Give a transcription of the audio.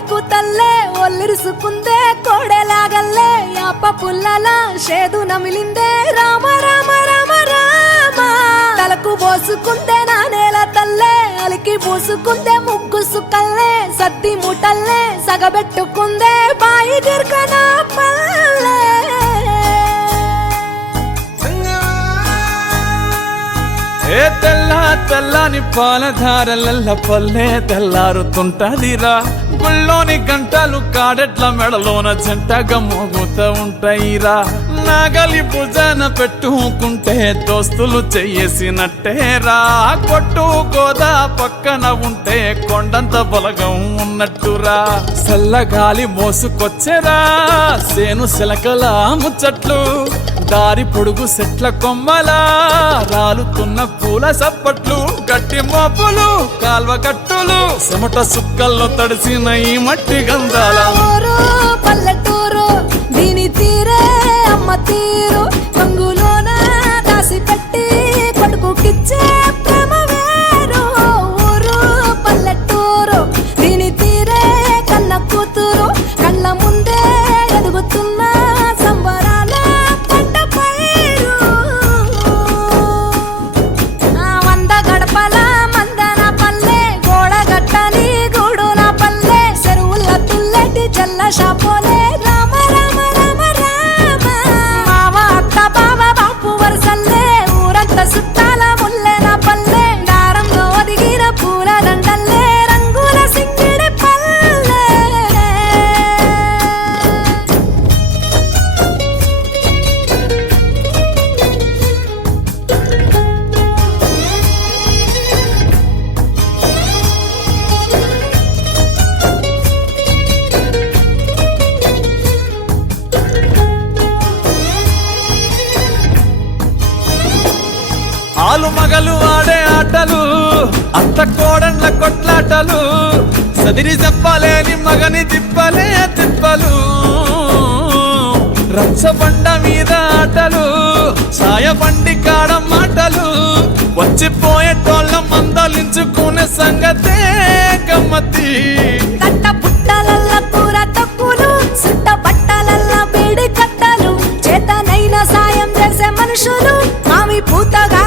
bike తల్లే ఒల్లిరుసుకుందే కోడెలాగల్లే యాప పుల్లల షేదు నమిలిందే రామ రామ రామ రామ తలకు పోసుకుందే నానేల తల్లే అలికి పూసుకుందే ముగ్గు సుక్కల్లే సద్ది ముటల్లే సగబెట్టుకుందే బాయి గిర్కన పల్లె ఏ తెల్ల తెల్లని పాలధారలల్ల పల్లె తెల్లారుతుంటదిరా గుళ్ళోని గంటలు కాడెట్ల మెడలోన జంటగా మోగుతూ ఉంటాయిరా నాగలి భుజాన పెట్టుకుంటే దోస్తులు చెయ్యేసినట్టేరా కొట్టు గోదా పక్కన ఉంటే కొండంత బలగం ఉన్నట్టురా చల్లగాలి మోసుకొచ్చెరా సేను శిలకల ముచ్చట్లు దారి పొడుగు సెట్ల కొమ్మలా రాలుతున్న పూల సప్పట్లు గట్టి మోపులు కాల్వ కట్టులు చెమట సుక్కల్లో తడిసిన ఈ మట్టి గంధాల పల్లెటూరు దీని తీరే అమ్మ తీరు కంగులోన దాసి పెట్టి కొడుకుకిచ్చే ప్రేమ వేరు ఊరు పల్లెటూరు దీని తీరే కన్న కూతురు కళ్ళ ముందే ఎదుగుతున్న సంబరాల పంట పైరు వంద గడపల మందన పల్లె గోడ గట్టని గూడున పల్లె చెరువుల తుల్లటి జల్ల షాపోలే రామ రామ రామ రామ మావ అత్త బావ బాపు వరసల్లే ఊరంత సుట్టాల ముల్లెన పల్లె దారంలో ఒదిగిన పూల దండల్లే రంగుల సింగిడి పల్లె ఆలు మగలు ఆడే ఆటలు అత్త కోడళ్ళ కొట్లాటలు సదిరి చెప్పలేని మగని తిప్పలే తిప్పలు రచ్చబండ మీద ఆటలు సాయబండి కాడ మాటలు వచ్చిపోయేటోళ్ళ మందలించుకునే సంగతే గమ్మతి కట్ట పుట్టలల్ల కూర తక్కులు సుట్ట బట్టలల్ల బీడి కట్టలు చేతనైన సాయం చేసే మనుషులు మామి పూతగా